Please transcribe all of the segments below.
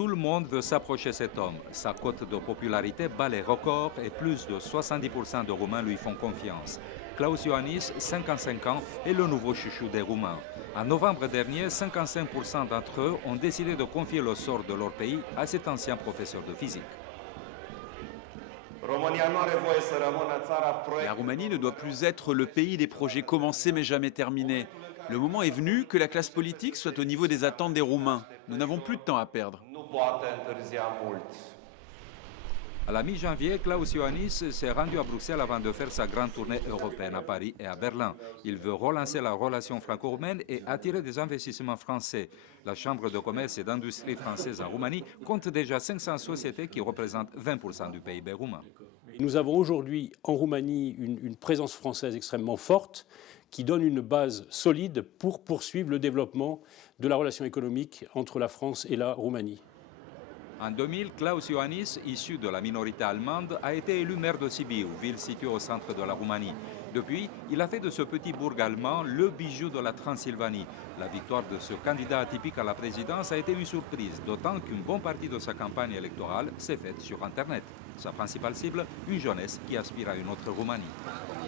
Tout le monde veut s'approcher de cet homme. Sa cote de popularité bat les records et plus de 70% de Roumains lui font confiance. Klaus Iohannis, 55 ans, est le nouveau chouchou des Roumains. En novembre dernier, 55% d'entre eux ont décidé de confier le sort de leur pays à cet ancien professeur de physique. La Roumanie ne doit plus être le pays des projets commencés mais jamais terminés. Le moment est venu que la classe politique soit au niveau des attentes des Roumains. Nous n'avons plus de temps à perdre. À la mi-janvier, Klaus Iohannis s'est rendu à Bruxelles avant de faire sa grande tournée européenne à Paris et à Berlin. Il veut relancer la relation franco-roumaine et attirer des investissements français. La Chambre de commerce et d'industrie française en Roumanie compte déjà 500 sociétés qui représentent 20% du PIB roumain. Nous avons aujourd'hui en Roumanie une présence française extrêmement forte qui donne une base solide pour poursuivre le développement de la relation économique entre la France et la Roumanie. En 2000, Klaus Iohannis, issu de la minorité allemande, a été élu maire de Sibiu, ville située au centre de la Roumanie. Depuis, il a fait de ce petit bourg allemand le bijou de la Transylvanie. La victoire de ce candidat atypique à la présidence a été une surprise, d'autant qu'une bonne partie de sa campagne électorale s'est faite sur Internet. Sa principale cible, une jeunesse qui aspire à une autre Roumanie.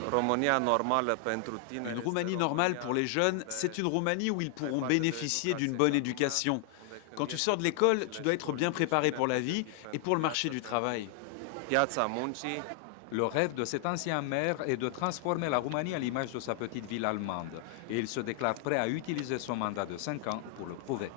Une Roumanie normale pour les jeunes, c'est une Roumanie où ils pourront bénéficier d'une bonne éducation. Quand tu sors de l'école, tu dois être bien préparé pour la vie et pour le marché du travail. Le rêve de cet ancien maire est de transformer la Roumanie à l'image de sa petite ville allemande. Et il se déclare prêt à utiliser son mandat de 5 ans pour le prouver.